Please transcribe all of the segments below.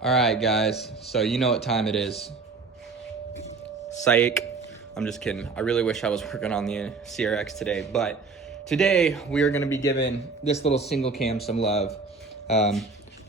All right, guys. So you know what time it is. Psych. I'm just kidding. I really wish I was working on the CRX today, but today we are going to be giving this little single cam some love.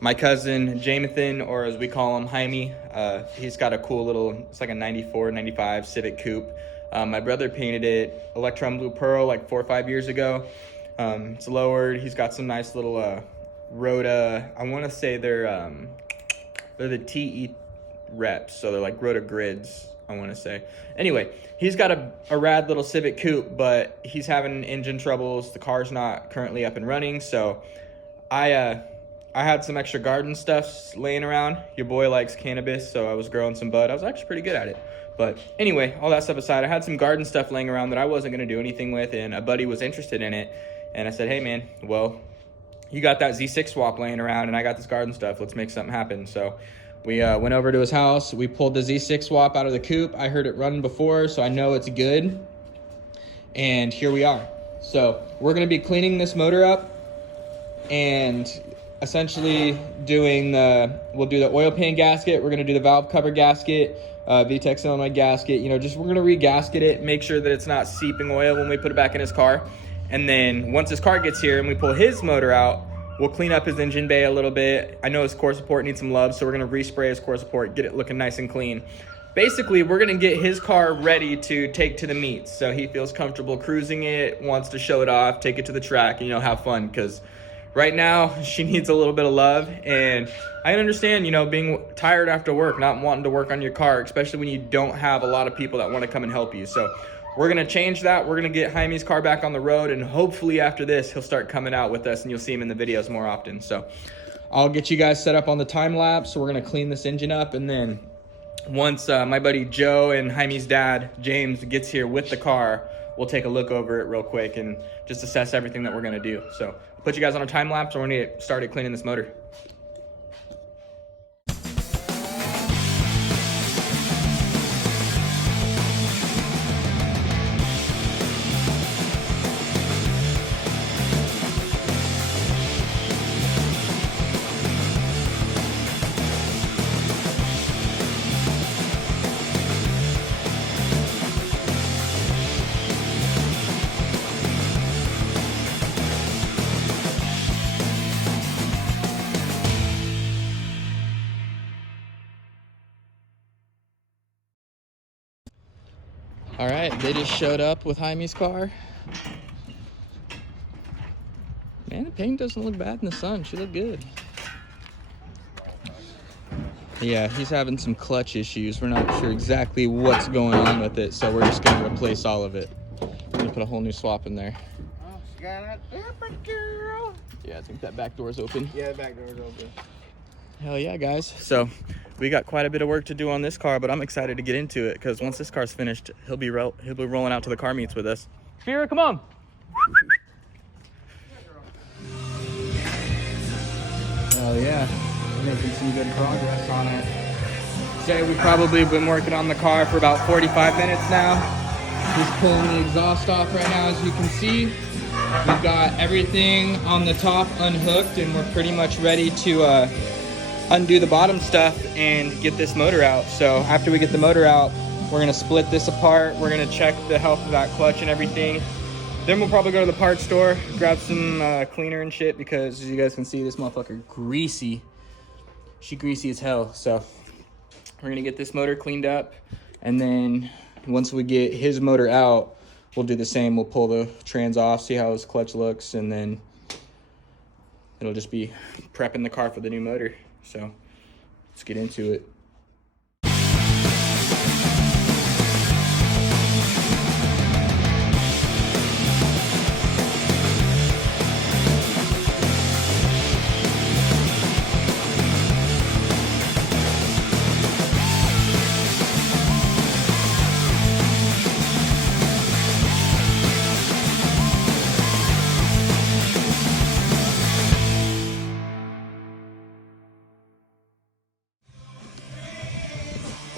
My cousin Jamathan, or as we call him, Jaime, he's got a cool little, it's like a 94, 95 Civic coupe. My brother painted it Electron Blue Pearl like 4 or 5 years ago. It's lowered. He's got some nice little Rhoda, I want to say they're the TE reps, so they're like Rhoda grids, I want to say. Anyway, he's got a rad little Civic coupe, but he's having engine troubles. The car's not currently up and running, so I had some extra garden stuff laying around. Your boy likes cannabis, so I was growing some bud. I was actually pretty good at it. But anyway, all that stuff aside, I had some garden stuff laying around that I wasn't going to do anything with, and a buddy was interested in it. And I said, hey, man, well, you got that Z6 swap laying around, and I got this garden stuff. Let's make something happen. So we went over to his house. We pulled the Z6 swap out of the coupe. I heard it run before, so I know it's good. And here we are. So we're going to be cleaning this motor up and essentially we'll do the oil pan gasket. We're going to do the valve cover gasket, VTEC solenoid gasket. We're going to re-gasket it, make sure that it's not seeping oil when we put it back in his car. And then once his car gets here and we pull his motor out, we'll clean up his engine bay a little bit. I know his core support needs some love, so we're going to respray his core support, get it looking nice and clean. Basically, we're going to get his car ready to take to the meets, so he feels comfortable cruising it, wants to show it off, take it to the track, and, have fun, because right now she needs a little bit of love. And I understand, being tired after work, not wanting to work on your car, especially when you don't have a lot of people that want to come and help you. So we're going to change that. We're going to get Jaime's car back on the road, and hopefully after this, he'll start coming out with us, and you'll see him in the videos more often. So I'll get you guys set up on the time lapse. So we're going to clean this engine up, and then once my buddy Joe and Jaime's dad, James, gets here with the car, we'll take a look over it real quick and just assess everything that we're going to do. So I'll put you guys on a time lapse, and we're going to get started cleaning this motor. All right, they just showed up with Jaime's car. Man, the paint doesn't look bad in the sun. She looked good. Yeah, he's having some clutch issues. We're not sure exactly what's going on with it, so we're just gonna replace all of it. We're gonna put a whole new swap in there. Oh, she got it open, girl. Yeah, I think that back door's open. Yeah, the back door's open. Hell yeah, guys. So we got quite a bit of work to do on this car, but I'm excited to get into it because once this car's finished, he'll be rolling out to the car meets with us. Spira, come on. Oh yeah, making some good progress on it. Today we've probably been working on the car for about 45 minutes now. Just pulling the exhaust off right now, as you can see. We've got everything on the top unhooked, and we're pretty much ready to undo the bottom stuff and get this motor out. So after we get the motor out, we're gonna split this apart. We're gonna check the health of that clutch and everything. Then we'll probably go to the parts store, grab some cleaner and shit, because as you guys can see, this motherfucker greasy. She greasy as hell. So we're gonna get this motor cleaned up, and then once we get his motor out, we'll do the same. We'll pull the trans off, see how his clutch looks, and then it'll just be prepping the car for the new motor. So let's get into it.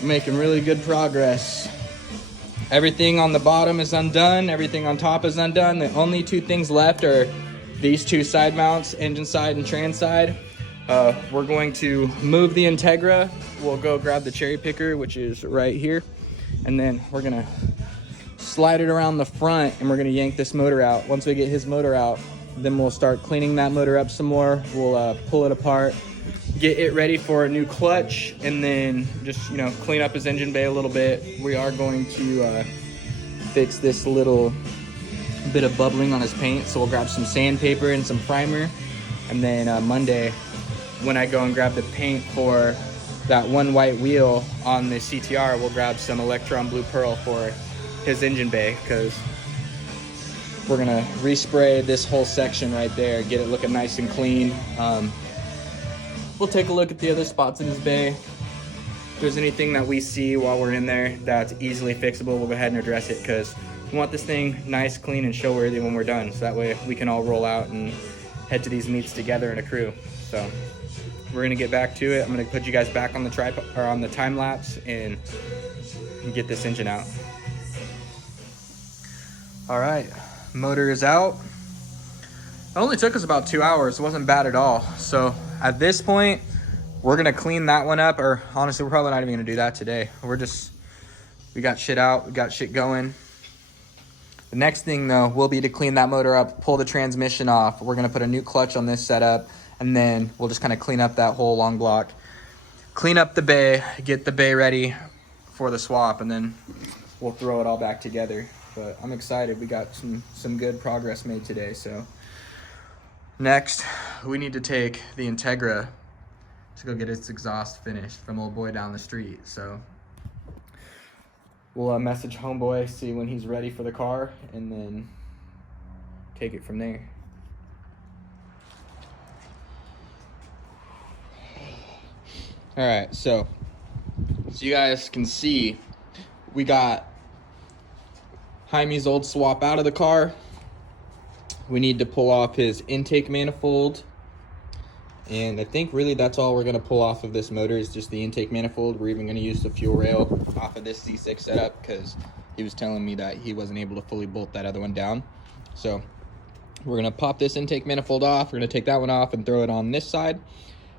Making really good progress. Everything on the bottom is undone. Everything on top is undone. The only two things left are these two side mounts, engine side and trans side. We're going to move the Integra. We'll go grab the cherry picker, which is right here. And then we're gonna slide it around the front and we're gonna yank this motor out. Once we get his motor out, then we'll start cleaning that motor up some more. We'll pull it apart, get it ready for a new clutch, and then just, you know, clean up his engine bay a little bit. We are going to fix this little bit of bubbling on his paint. So we'll grab some sandpaper and some primer. And then Monday, when I go and grab the paint for that one white wheel on the CTR, we'll grab some Electron Blue Pearl for his engine bay, because we're gonna respray this whole section right there, get it looking nice and clean. We'll take a look at the other spots in his bay. If there's anything that we see while we're in there that's easily fixable, we'll go ahead and address it, because we want this thing nice, clean, and show worthy when we're done. So that way we can all roll out and head to these meets together in a crew. So we're gonna get back to it. I'm gonna put you guys back on the tripod or on the time lapse and get this engine out. All right, motor is out. It only took us about 2 hours. It wasn't bad at all. So at this point, we're gonna clean that one up, or honestly, we're probably not even gonna do that today. We got shit out, we got shit going. The next thing though will be to clean that motor up, pull the transmission off. We're gonna put a new clutch on this setup, and then we'll just kind of clean up that whole long block, clean up the bay, get the bay ready for the swap, and then we'll throw it all back together. But I'm excited. We got some good progress made today. So next, we need to take the Integra to go get its exhaust finished from old boy down the street. So we'll message homeboy, see when he's ready for the car, and then take it from there. All right, so you guys can see, we got Jaime's old swap out of the car. We need to pull off his intake manifold. And I think really that's all we're gonna pull off of this motor is just the intake manifold. We're even gonna use the fuel rail off of this C6 setup, because he was telling me that he wasn't able to fully bolt that other one down. So we're gonna pop this intake manifold off. We're gonna take that one off and throw it on this side.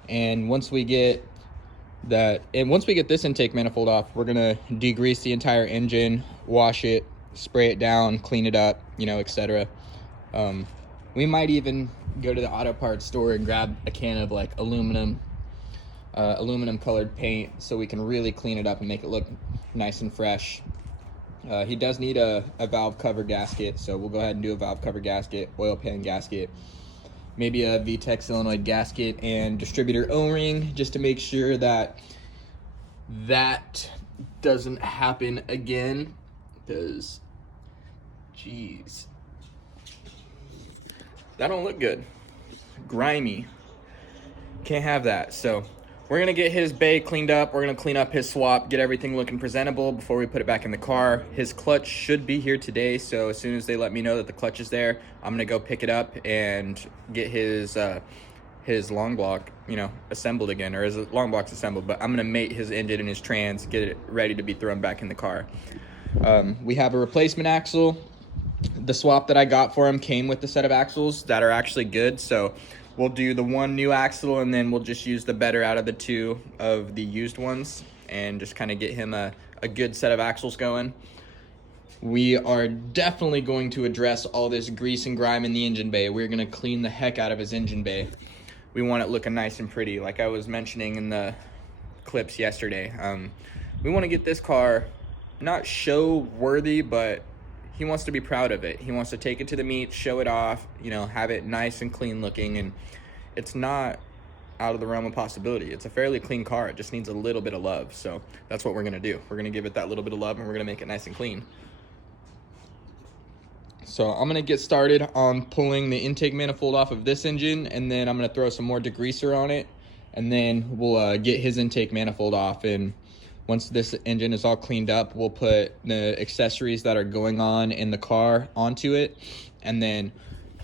And once we get this intake manifold off, we're gonna degrease the entire engine, wash it, spray it down, clean it up, you know, etc. We might even go to the auto parts store and grab a can of like aluminum colored paint, so we can really clean it up and make it look nice and fresh. He does need a valve cover gasket, so we'll go ahead and do a valve cover gasket, oil pan gasket, maybe a VTEC solenoid gasket, and distributor O-ring, just to make sure that that doesn't happen again, because jeez, that don't look good. Grimy. Can't have that. So we're gonna get his bay cleaned up. We're gonna clean up his swap, get everything looking presentable before we put it back in the car. His clutch should be here today, so as soon as they let me know that the clutch is there, I'm gonna go pick it up and get his long block, you know, assembled again, or his long block's assembled, but I'm gonna mate his engine and his trans, get it ready to be thrown back in the car. We have a replacement axle. The swap that I got for him came with the set of axles that are actually good, so we'll do the one new axle, and then we'll just use the better out of the two of the used ones and just kind of get him a good set of axles going. We are definitely going to address all this grease and grime in the engine bay. We're going to clean the heck out of his engine bay. We want it looking nice and pretty, like I was mentioning in the clips yesterday. We want to get this car not show worthy, but he wants to be proud of it. He wants to take it to the meet, show it off, you know, have it nice and clean looking, and it's not out of the realm of possibility. It's a fairly clean car. It just needs a little bit of love. So that's what we're gonna do. We're gonna give it that little bit of love, and we're gonna make it nice and clean. So I'm gonna get started on pulling the intake manifold off of this engine, and then I'm gonna throw some more degreaser on it, and then we'll get his intake manifold off. And once this engine is all cleaned up, we'll put the accessories that are going on in the car onto it. And then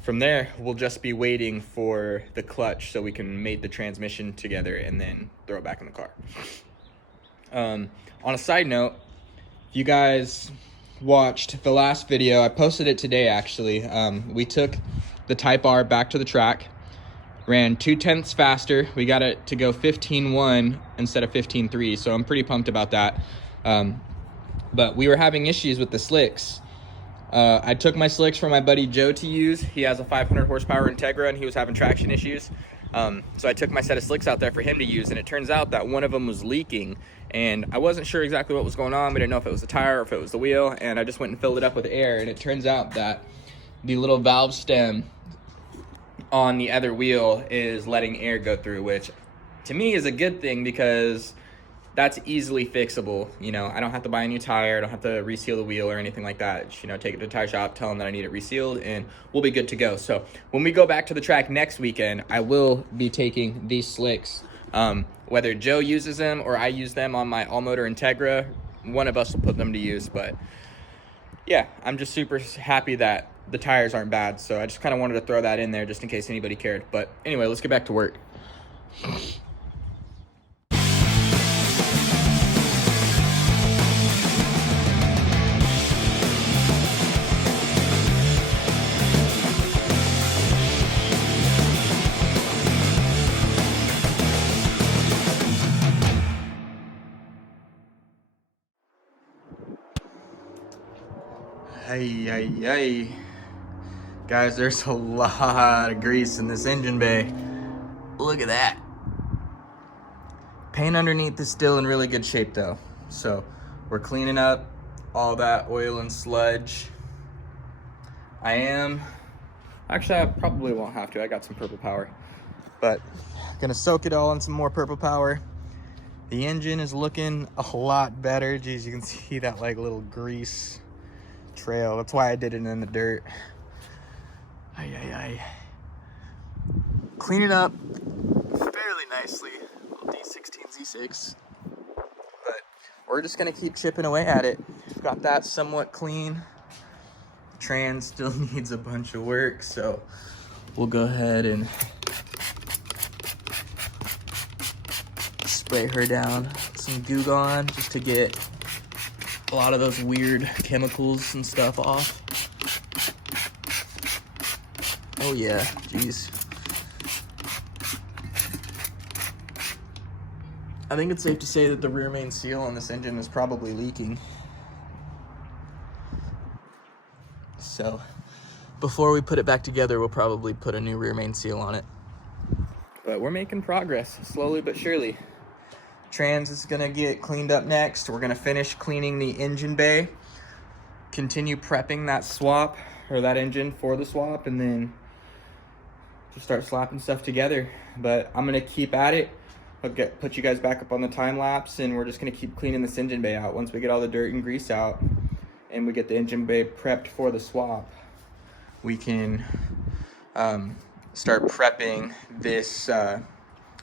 from there, we'll just be waiting for the clutch so we can mate the transmission together and then throw it back in the car. On a side note, if you guys watched the last video, I posted it today actually. We took the Type R back to the track, ran 0.2 faster. We got it to go 15.1 instead of 15.3, so I'm pretty pumped about that. But we were having issues with the slicks. I took my slicks for my buddy Joe to use. He has a 500 horsepower Integra and he was having traction issues. So I took my set of slicks out there for him to use, and it turns out that one of them was leaking, and I wasn't sure exactly what was going on. We didn't know if it was the tire or if it was the wheel, and I just went and filled it up with air, and it turns out that the little valve stem on the other wheel is letting air go through, which to me is a good thing because that's easily fixable. You know, I don't have to buy a new tire, I don't have to reseal the wheel or anything like that. Just, you know, take it to the tire shop, tell them that I need it resealed, and we'll be good to go. So when we go back to the track next weekend, I will be taking these slicks. Whether Joe uses them or I use them on my all-motor Integra, one of us will put them to use. But yeah, I'm just super happy that the tires aren't bad. So I just kind of wanted to throw that in there just in case anybody cared. But anyway, let's get back to work. Hey. Guys, there's a lot of grease in this engine bay. Look at that. Paint underneath is still in really good shape though. So we're cleaning up all that oil and sludge. Actually, I probably won't have to. I got some purple power, but gonna soak it all in some more purple power. The engine is looking a lot better. Geez, you can see that like little grease trail. That's why I did it in the dirt. Clean it up fairly nicely. Little D16 Z6. But we're just gonna keep chipping away at it. Got that somewhat clean. Trans still needs a bunch of work, so we'll go ahead and spray her down some Goo Gone just to get a lot of those weird chemicals and stuff off. Oh yeah, geez. I think it's safe to say that the rear main seal on this engine is probably leaking. So before we put it back together, we'll probably put a new rear main seal on it. But we're making progress, slowly but surely. Trans is gonna get cleaned up next. We're gonna finish cleaning the engine bay, continue prepping that swap, or that engine for the swap, and then just start slapping stuff together. But I'm gonna keep at it. I'll put you guys back up on the time lapse, and we're just gonna keep cleaning this engine bay out. Once we get all the dirt and grease out and we get the engine bay prepped for the swap, we can start prepping this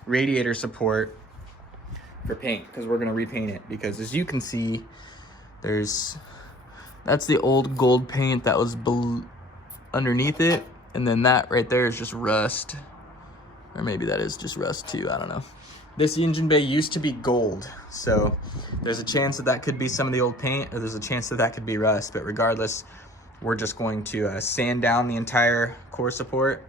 radiator support for paint, because we're gonna repaint it. Because as you can see, that's the old gold paint that was underneath it, and then that right there is just rust, or maybe that is just rust too, I don't know. This engine bay used to be gold, so there's a chance that that could be some of the old paint, or there's a chance that that could be rust. But regardless, we're just going to sand down the entire core support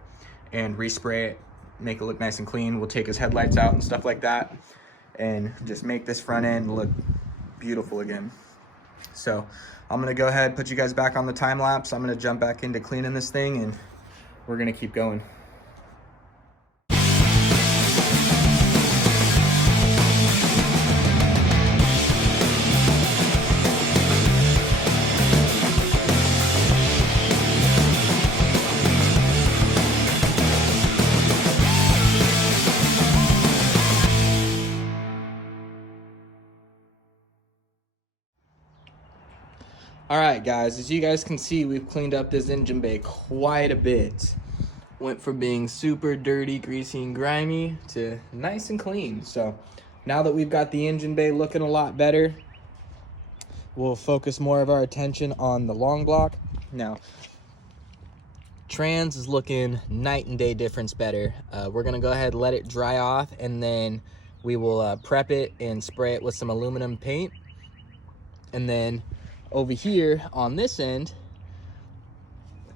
and respray it, make it look nice and clean. We'll take his headlights out and stuff like that, and just make this front end look beautiful again. So I'm gonna go ahead, put you guys back on the time lapse. I'm gonna jump back into cleaning this thing, and we're gonna keep going. All right, guys, as you guys can see, we've cleaned up this engine bay quite a bit. Went from being super dirty, greasy, and grimy to nice and clean. So now that we've got the engine bay looking a lot better, we'll focus more of our attention on the long block. Now, trans is looking night and day difference better. We're gonna go ahead and let it dry off, and then we will prep it and spray it with some aluminum paint. And then over here on this end,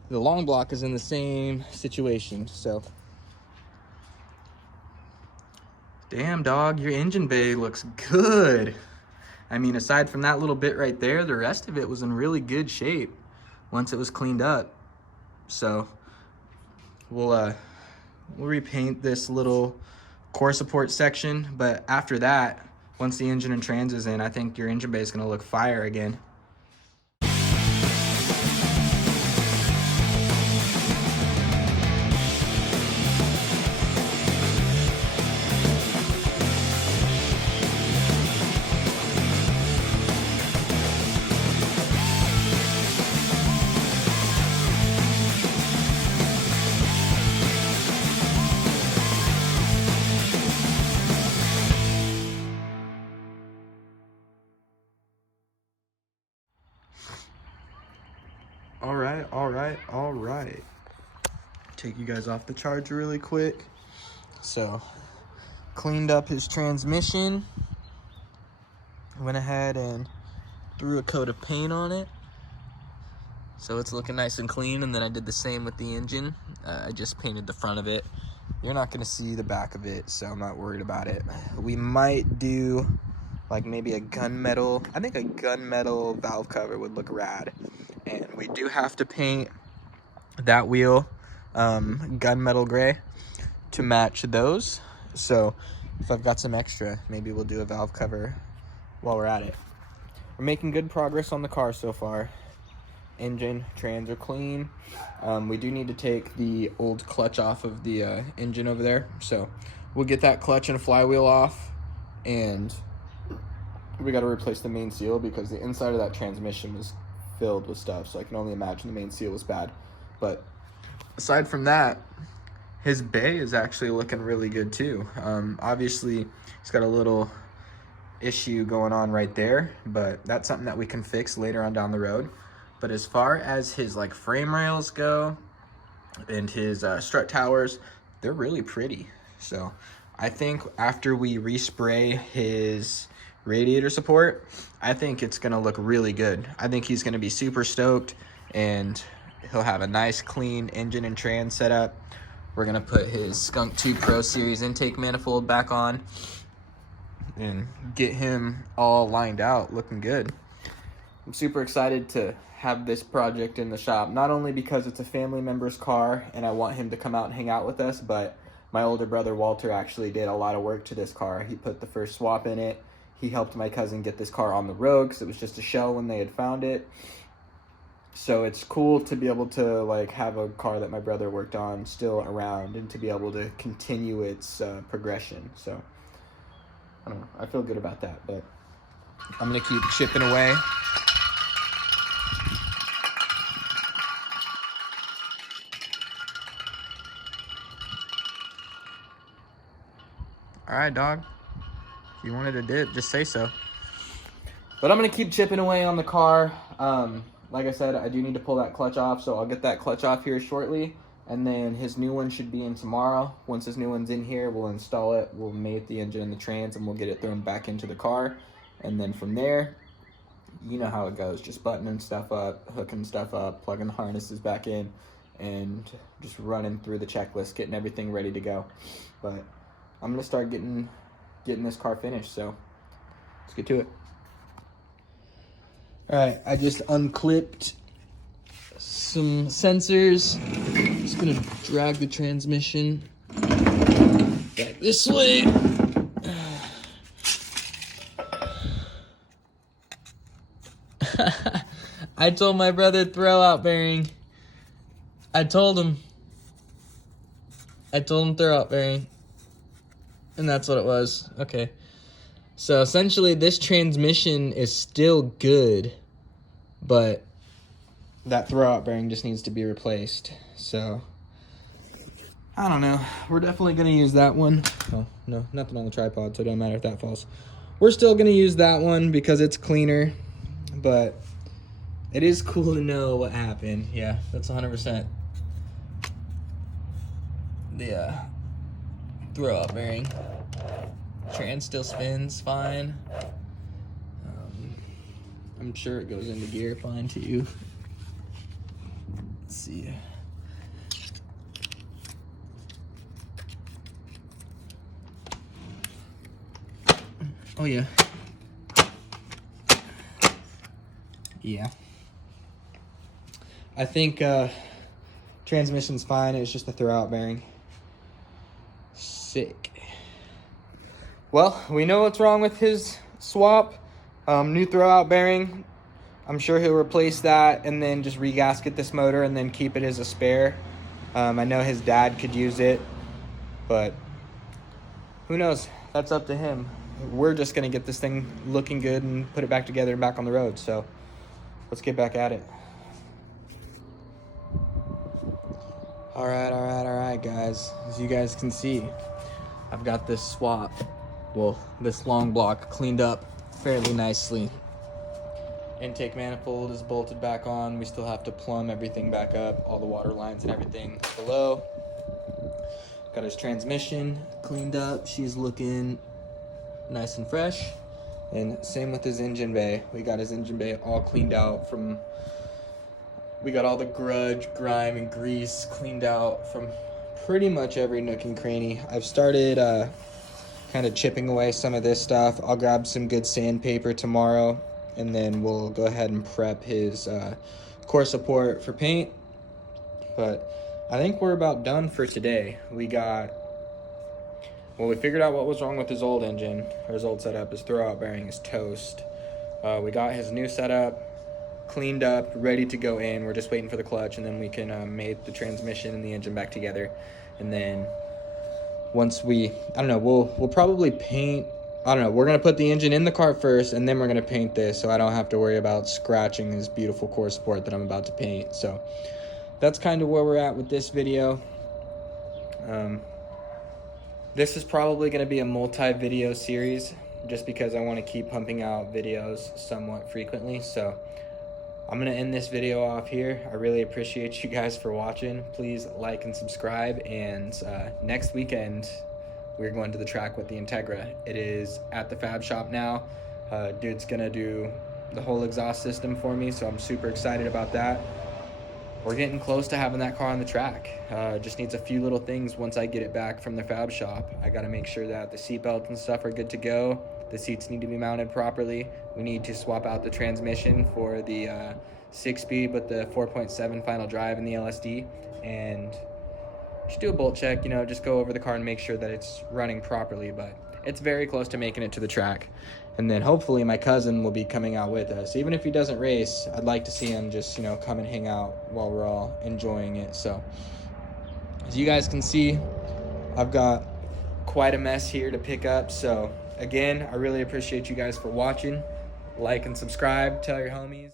the long block is in the same situation. So Damn, dog, your engine bay looks good. I mean, aside from that little bit right there, the rest of it was in really good shape once it was cleaned up. So we'll repaint this little core support section, but after that, once the engine and trans is in, I think your engine bay is gonna look fire again. All right. Take you guys off the charger really quick. So, cleaned up his transmission. Went ahead and threw a coat of paint on it. So it's looking nice and clean, and then I did the same with the engine. I just painted the front of it. You're not gonna see the back of it, so I'm not worried about it. We might do like maybe a gunmetal. I think a gunmetal valve cover would look rad. And we do have to paint that wheel gunmetal gray to match those. So if I've got some extra, maybe we'll do a valve cover while we're at it. We're making good progress on the car so far. Engine, trans are clean. We do need to take the old clutch off of the engine over there. So we'll get that clutch and flywheel off, and we got to replace the main seal because the inside of that transmission was filled with stuff. So I can only imagine the main seal was bad. But aside from that, his bay is actually looking really good too. Obviously, he's got a little issue going on right there, but that's something that we can fix later on down the road. But as far as his like frame rails go and his strut towers, they're really pretty. So I think after we respray his radiator support, I think it's gonna look really good. I think he's gonna be super stoked, and he'll have a nice clean engine and trans setup. We're gonna put his Skunk 2 Pro Series intake manifold back on and get him all lined out, looking good. I'm super excited to have this project in the shop, not only because it's a family member's car and I want him to come out and hang out with us, but my older brother Walter actually did a lot of work to this car. He put the first swap in it. He helped my cousin get this car on the road because it was just a shell when they had found it. So it's cool to be able to like have a car that my brother worked on still around and to be able to continue its progression. So I don't know, I feel good about that, but I'm gonna keep chipping away. All right, dog. If you wanted a dip, just say so. But I'm gonna keep chipping away on the car. Like I said, I do need to pull that clutch off, so I'll get that clutch off here shortly, and then his new one should be in tomorrow. Once his new one's in here, we'll install it, we'll mate the engine and the trans, and we'll get it thrown back into the car. And then from there, you know how it goes, just buttoning stuff up, hooking stuff up, plugging the harnesses back in, and just running through the checklist, getting everything ready to go. But I'm gonna start getting this car finished, so let's get to it. All right, I just unclipped some sensors. Just gonna drag the transmission back this way. I told my brother throw out bearing. I told him throw out bearing. And that's what it was. Okay. So essentially this transmission is still good, but that throwout bearing just needs to be replaced. So I don't know. We're definitely going to use that one. Oh, no, nothing on the tripod, so it don't matter if that falls. We're still going to use that one because it's cleaner, but it is cool to know what happened. Yeah, that's 100%. The throwout bearing. Trans still spins fine. I'm sure it goes into gear fine too. Let's see. Oh yeah. Yeah. I think transmission's fine. It's just a throwout bearing. Sick. Well, we know what's wrong with his swap. New throwout bearing. I'm sure he'll replace that and then just regasket this motor and then keep it as a spare. I know his dad could use it, but who knows? That's up to him. We're just going to get this thing looking good and put it back together and back on the road. So let's get back at it. All right, guys. As you guys can see, I've got this swap, well, this long block cleaned up fairly nicely. Intake manifold is bolted back on. We still have to plumb everything back up, all the water lines and everything below. Got his transmission cleaned up. She's looking nice and fresh. And same with his engine bay. We got his engine bay all cleaned out from, we got all the grime, and grease cleaned out from pretty much every nook and cranny. I've started kind of chipping away some of this stuff. I'll grab some good sandpaper tomorrow, and then we'll go ahead and prep his core support for paint. But I think we're about done for today. We figured out what was wrong with his old engine, or his old setup. His throwout bearing is toast. We got his new setup cleaned up, ready to go in. We're just waiting for the clutch, and then we can mate the transmission and the engine back together. And then once we'll probably paint. I don't know, we're gonna put the engine in the car first, and then we're gonna paint this, so I don't have to worry about scratching this beautiful core support that I'm about to paint. So that's kind of where we're at with this video. This is probably gonna be a multi-video series, just because I want to keep pumping out videos somewhat frequently. So I'm gonna end this video off here. I really appreciate you guys for watching. Please like and subscribe, and next weekend we're going to the track with the Integra. It is at the fab shop now. Dude's gonna do the whole exhaust system for me, so I'm super excited about that. We're getting close to having that car on the track. Just needs a few little things once I get it back from the fab shop. I gotta make sure that the seat belts and stuff are good to go. The seats need to be mounted properly. We need to swap out the transmission for the 6-speed with the 4.7 final drive in the LSD. And just do a bolt check, just go over the car and make sure that it's running properly. But it's very close to making it to the track. And then hopefully my cousin will be coming out with us. Even if he doesn't race, I'd like to see him just, come and hang out while we're all enjoying it. So as you guys can see, I've got quite a mess here to pick up. So again, I really appreciate you guys for watching. Like and subscribe, tell your homies.